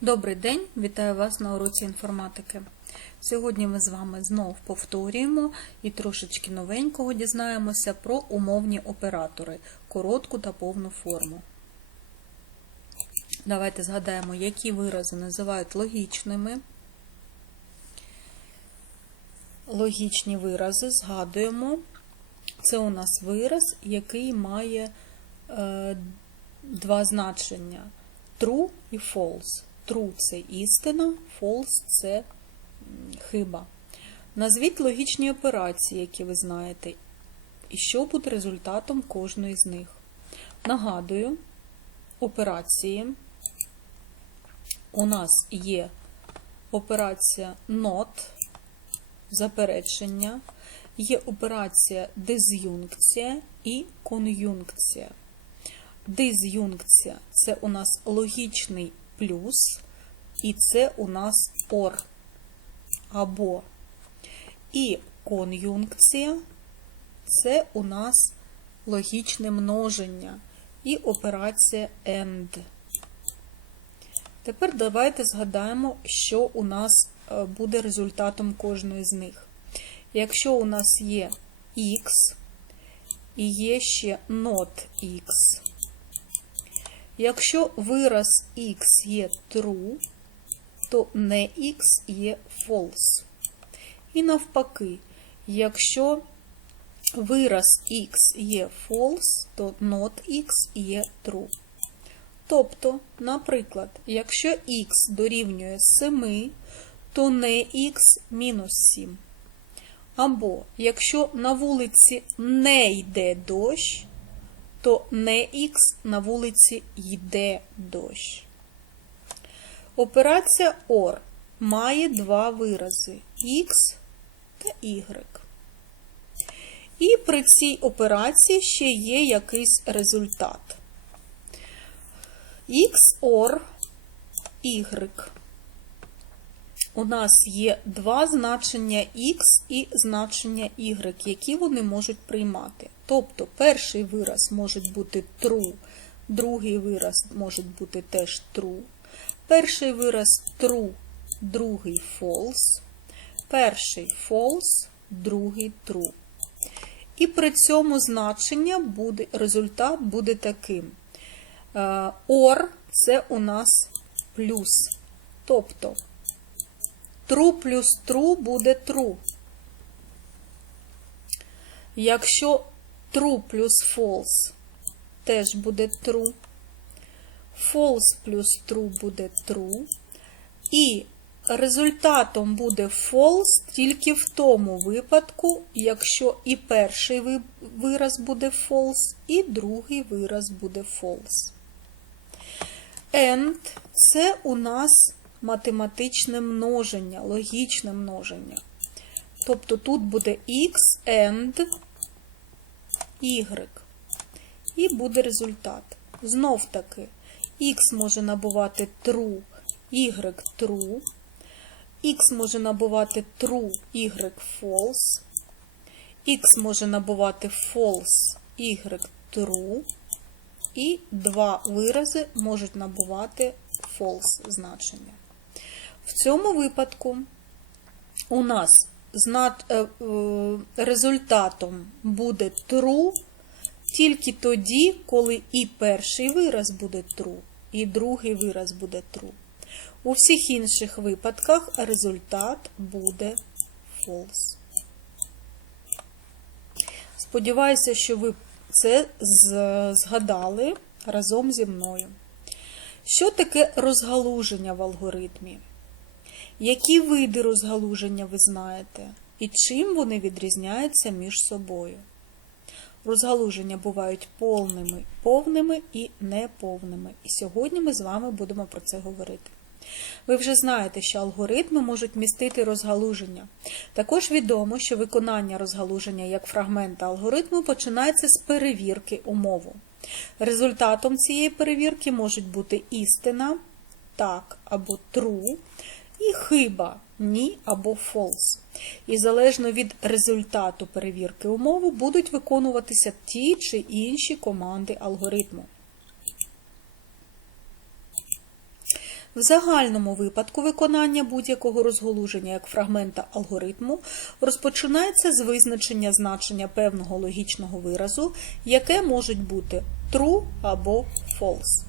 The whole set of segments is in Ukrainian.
Добрий день, вітаю вас на уроці інформатики. Сьогодні ми з вами знов повторюємо і трошечки новенького дізнаємося про умовні оператори, коротку та повну форму. Давайте згадаємо, які вирази називають логічними. Логічні вирази згадуємо. Це у нас вираз, який має е, два значення true і false. True – це істина, false – це хиба. Назвіть логічні операції, які ви знаєте, і що буде результатом кожної з них. Нагадую, операції у нас є операція not, заперечення, є операція диз'юнкція і кон'юнкція. Диз'юнкція це у нас логічний плюс, і це у нас ор або. І кон'юнкція це у нас логічне множення і операція AND. Тепер давайте згадаємо, що у нас е, буде результатом кожної з них. Якщо у нас є x і є ще not x, якщо вираз x є true, то не x є false. І навпаки, якщо вираз x є false, то not x є true. Тобто, наприклад, якщо x дорівнює 7, то не x мінус 7. Або якщо на вулиці не йде дощ, то не х на вулиці йде дощ. Операція OR має два вирази X та Y. І при цій операції ще є якийсь результат. X OR Y. У нас є два значення X і значення Y, які вони можуть приймати. Тобто перший вираз може бути true, другий вираз може бути теж true. Перший вираз true, другий false. Перший false, другий true. І при цьому значення буде, результат буде таким. Е, OR це у нас плюс. Тобто true плюс true буде true. Якщо true плюс false теж буде true. False плюс true буде true. І результатом буде false тільки в тому випадку, якщо і перший вираз буде false, і другий вираз буде false. And це у нас математичне множення, логічне множення. Тобто тут буде x and y. І буде результат. Знов таки, x може набувати true, y true, x може набувати true, y false, x може набувати false, y true, і два вирази можуть набувати false значення. В цьому випадку у нас результатом буде true тільки тоді, коли і перший вираз буде true, і другий вираз буде true. У всіх інших випадках результат буде false. Сподіваюся, що ви це згадали разом зі мною. Що таке розгалуження в алгоритмі? Які види розгалуження ви знаєте? І чим вони відрізняються між собою? Розгалуження бувають повними, повними і неповними. І сьогодні ми з вами будемо про це говорити. Ви вже знаєте, що алгоритми можуть містити розгалуження. Також відомо, що виконання розгалуження як фрагмента алгоритму починається з перевірки умову. Результатом цієї перевірки можуть бути істина, так або true, і хиба ні або false. І залежно від результату перевірки умови будуть виконуватися ті чи інші команди алгоритму. В загальному випадку виконання будь-якого розгалуження як фрагмента алгоритму розпочинається з визначення значення певного логічного виразу, яке можуть бути true або false.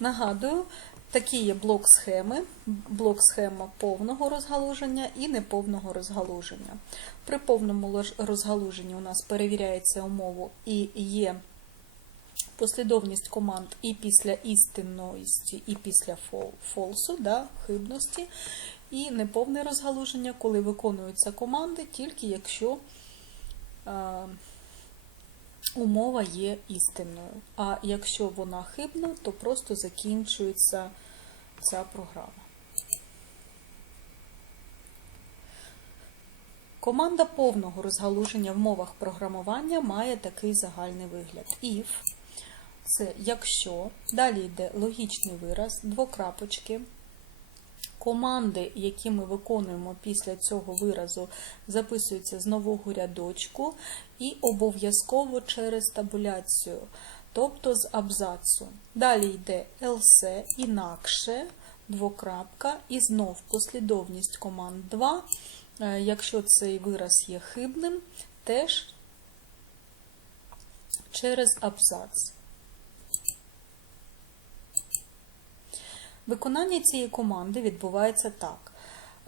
Нагадую, такі є блок схеми, блок схема повного розгалуження і неповного розгалуження. При повному розгалуженні у нас перевіряється умову і є послідовність команд і після істинності, і після фол- фолсу, да, хибності, і неповне розгалуження, коли виконуються команди, тільки якщо е, умова є істинною. А якщо вона хибна, то просто закінчується ця програма. Команда повного розгалуження в мовах програмування має такий загальний вигляд. If це якщо, далі йде логічний вираз, двокрапочки. Команди, які ми виконуємо після цього виразу, записуються з нового рядочку і обов'язково через табуляцію, тобто з абзацу. Далі йде else, інакше, двокрапка, і знов послідовність команд 2. Е, Якщо цей вираз є хибним, теж через абзац. Виконання цієї команди відбувається так.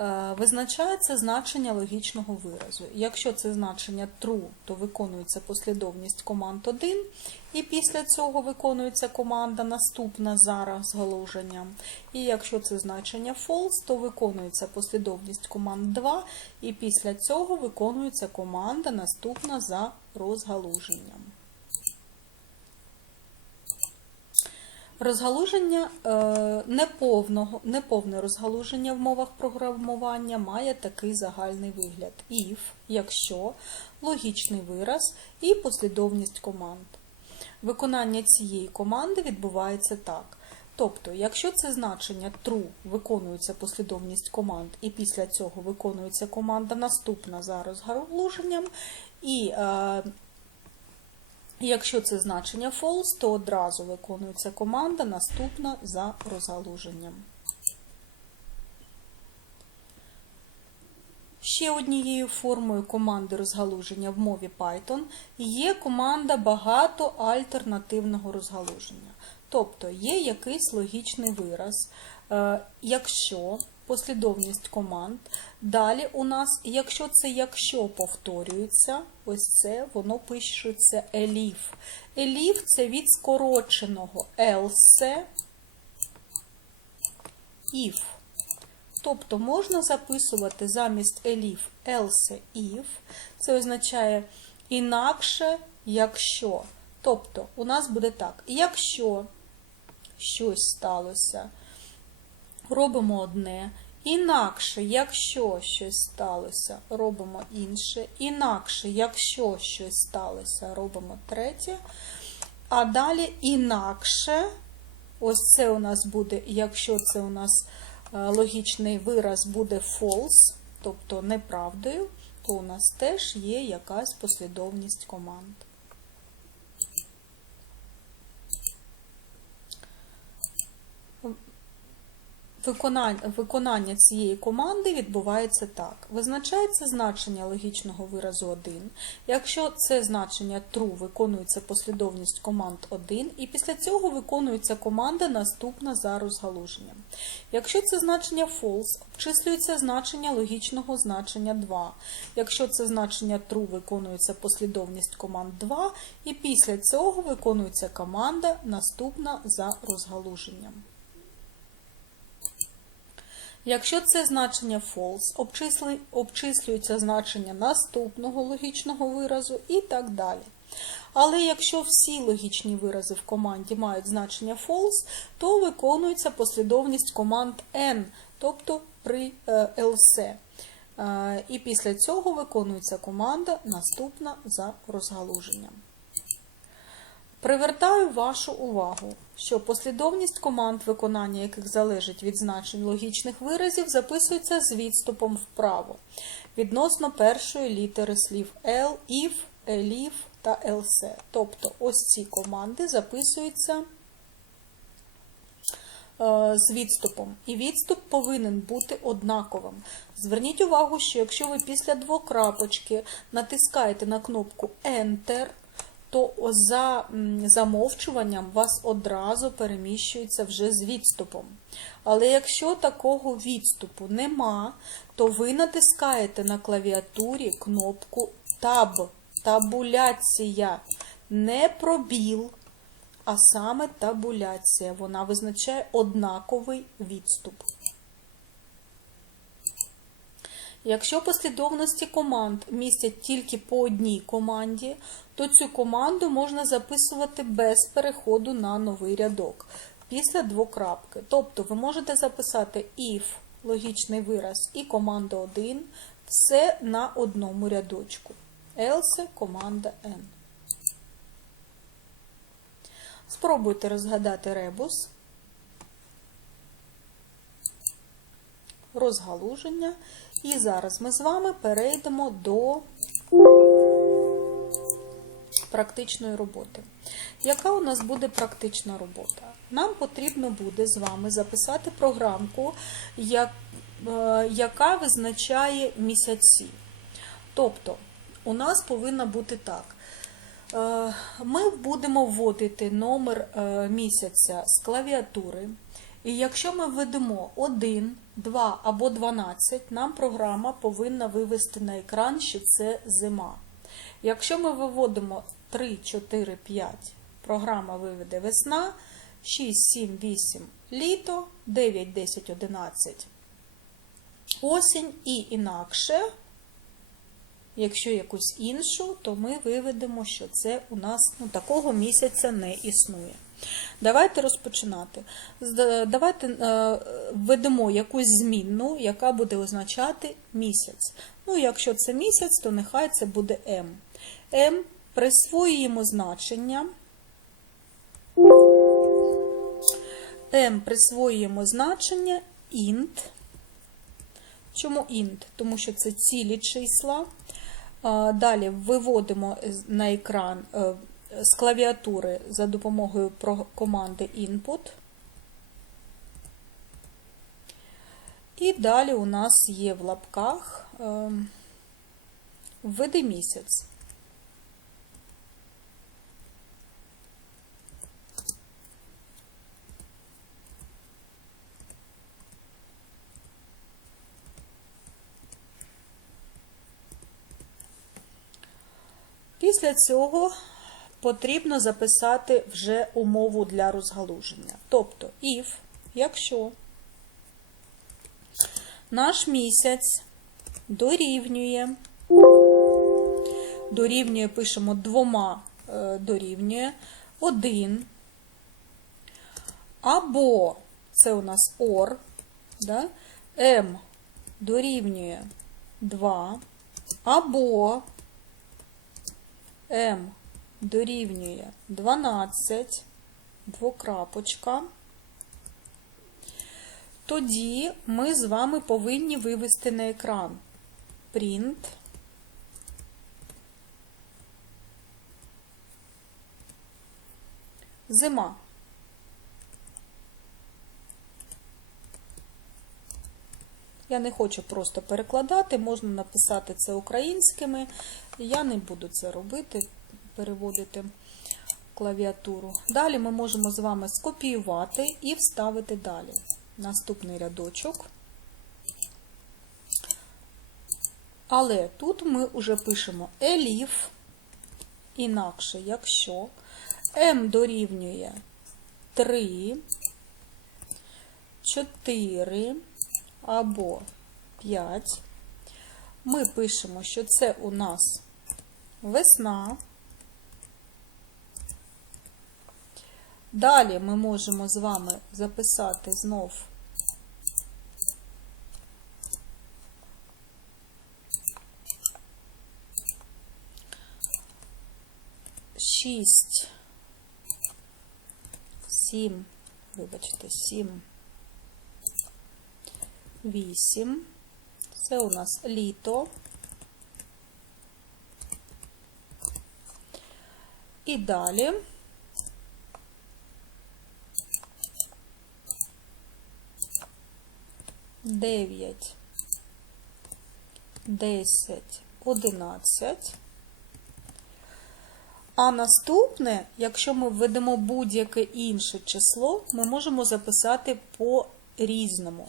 Е, Визначається значення логічного виразу. Якщо це значення true, то виконується послідовність команд 1, і після цього виконується команда наступна за розгалуженням. І якщо це значення false, то виконується послідовність команд 2, і після цього виконується команда наступна за розгалуженням. Розгалуження е, неповного, неповне розгалуження в мовах програмування має такий загальний вигляд: if, якщо, логічний вираз і послідовність команд. Виконання цієї команди відбувається так. Тобто, якщо це значення true виконується послідовність команд, і після цього виконується команда наступна за розгалуженням, і е, Якщо це значення false, то одразу виконується команда наступна за розгалуженням. Ще однією формою команди розгалуження в мові Python є команда багатоальтернативного розгалуження. Тобто є якийсь логічний вираз, е, якщо послідовність команд. Далі у нас, якщо це якщо повторюється, ось це воно пишеться elif. Elif – це від скороченого else if. Тобто можна записувати замість elif else if. Це означає інакше, якщо. Тобто, у нас буде так: якщо щось сталося, робимо одне. Інакше, якщо щось сталося, робимо інше. Інакше, якщо щось сталося, робимо третє. А далі інакше, ось це у нас буде, якщо це у нас е, логічний вираз буде false, тобто неправдою, то у нас теж є якась послідовність команд. Виконання, виконання цієї команди відбувається так. Визначається значення логічного виразу 1. Якщо це значення true, виконується послідовність команд 1, і після цього виконується команда наступна за розгалуженням. Якщо це значення false, обчислюється значення логічного значення 2. Якщо це значення true, виконується послідовність команд 2, і після цього виконується команда наступна за розгалуженням. Якщо це значення false, обчислюється значення наступного логічного виразу і так далі. Але якщо всі логічні вирази в команді мають значення false, то виконується послідовність команд n, тобто при е, else. Е, І після цього виконується команда наступна за розгалуженням. Привертаю вашу увагу, що послідовність команд, виконання яких залежить від значень логічних виразів, записується з відступом вправо відносно першої літери слів L, if, elif та else. Тобто ось ці команди записуються е, з відступом. І відступ повинен бути однаковим. Зверніть увагу, що якщо ви після двокрапочки натискаєте на кнопку Enter, то за замовчуванням вас одразу переміщується вже з відступом. Але якщо такого відступу нема, то ви натискаєте на клавіатурі кнопку Tab, табуляція, не пробіл, а саме табуляція. Вона визначає однаковий відступ. Якщо послідовності команд містять тільки по одній команді, то цю команду можна записувати без переходу на новий рядок після двокрапки. Тобто ви можете записати if, логічний вираз, і команда 1, все на одному рядочку. Else команда N. Спробуйте розгадати ребус, розгалуження. І зараз ми з вами перейдемо до практичної роботи. Яка у нас буде практична робота? Нам потрібно буде з вами записати програмку, е, яка визначає місяці. Тобто, у нас повинно бути так. Е, Ми будемо вводити номер е, місяця з клавіатури. І якщо ми введемо 1, 2 або 12, нам програма повинна вивести на екран, що це зима. Якщо ми виводимо 3, 4, 5, програма виведе весна, 6, 7, 8 літо, 9, 10, 11 осінь і інакше. Якщо якусь іншу, то ми виведемо, що це у нас ну, такого місяця не існує. Давайте розпочинати. Давайте е, введемо якусь змінну, яка буде означати місяць. Ну, якщо це місяць, то нехай це буде М. М присвоюємо значення. М присвоюємо значення int. Чому int? Тому що це цілі числа. Далі виводимо на екран е, з клавіатури за допомогою команди input. І далі у нас є в лапках е, введи місяць. Після цього потрібно записати вже умову для розгалуження. Тобто, if, якщо наш місяць дорівнює, дорівнює, пишемо двома е, дорівнює, один, або це у нас OR, да? m дорівнює 2, або m дорівнює 12, двокрапочка, тоді ми з вами повинні вивести на екран print зима. Я не хочу просто перекладати, можна написати це українськими. Я не буду це робити, переводити клавіатуру. Далі ми можемо з вами скопіювати і вставити далі. Наступний рядочок. Але тут ми вже пишемо elif, інакше, якщо m дорівнює 3, 4 або 5, ми пишемо, що це у нас весна. Далі ми можемо з вами записати знов шість, сім, вибачте, сім, вісім. Це у нас літо. І далі 9, 10, 11. А наступне, якщо ми введемо будь-яке інше число, ми можемо записати по різному.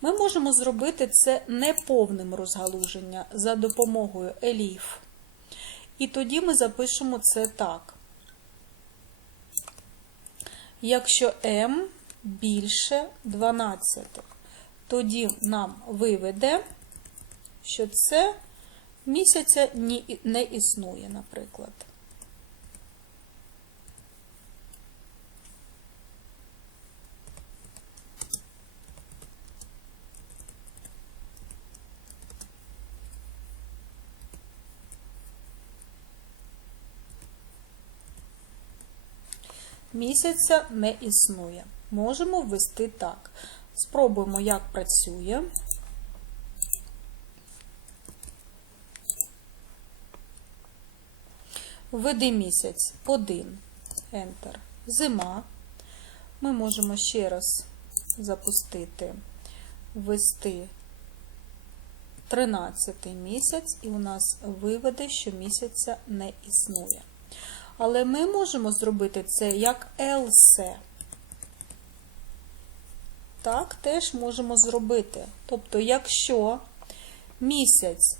Ми можемо зробити це неповним розгалуження за допомогою еліф. І тоді ми запишемо це так. Якщо m більше 12, тоді нам виведе, що це місяця не існує, наприклад. Місяця не існує. Можемо ввести так. Спробуємо, як працює. Введи місяць 1. Enter. Зима. Ми можемо ще раз запустити, ввести 13 місяць, і у нас виведе, що місяця не існує. Але ми можемо зробити це як else. Так, теж можемо зробити. Тобто, якщо місяць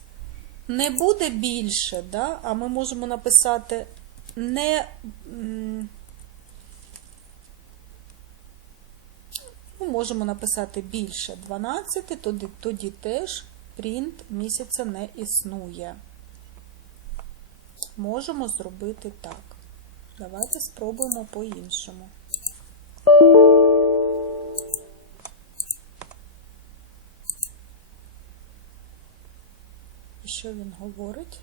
не буде більше, да, а ми можемо написати не. Ми можемо написати більше 12, тоді, тоді теж print місяця не існує. Можемо зробити так. Давайте спробуємо по-іншому. Що він говорить?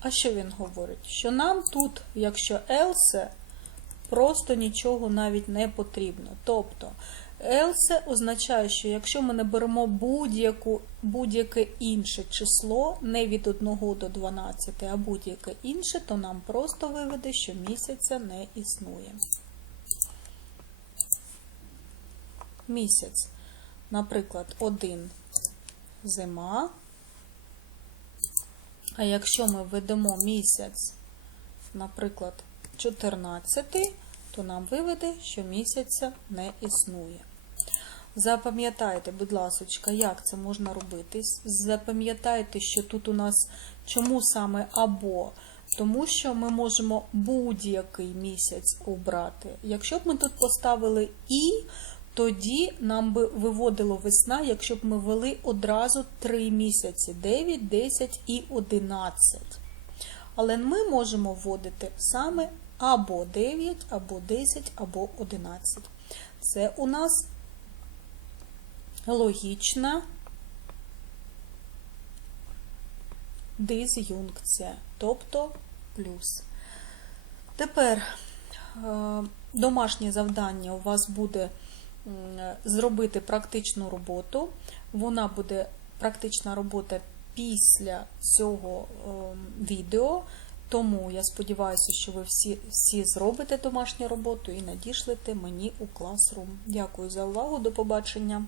А що він говорить? Що нам тут, якщо else, просто нічого навіть не потрібно. Тобто, else означає, що якщо ми не беремо будь-яке інше число, не від 1 до 12, а будь-яке інше, то нам просто виведе, що місяця не існує. Місяць, наприклад, 1 зима. А якщо ми введемо місяць, наприклад, 14, то нам виведе, що місяця не існує. Запам'ятайте, будь ласка, як це можна робити. Запам'ятайте, що тут у нас чому саме або. Тому що ми можемо будь-який місяць обрати. Якщо б ми тут поставили і, тоді нам би виводило весна, якщо б ми ввели одразу три місяці 9, 10 і 11. Але ми можемо вводити саме або 9, або 10, або 11. Це у нас логічна диз'юнкція, тобто плюс. Тепер е, домашнє завдання у вас буде зробити практичну роботу. Вона буде практична робота після цього е, відео. Тому я сподіваюся, що ви всі, всі зробите домашню роботу і надішлете мені у класрум. Дякую за увагу, до побачення!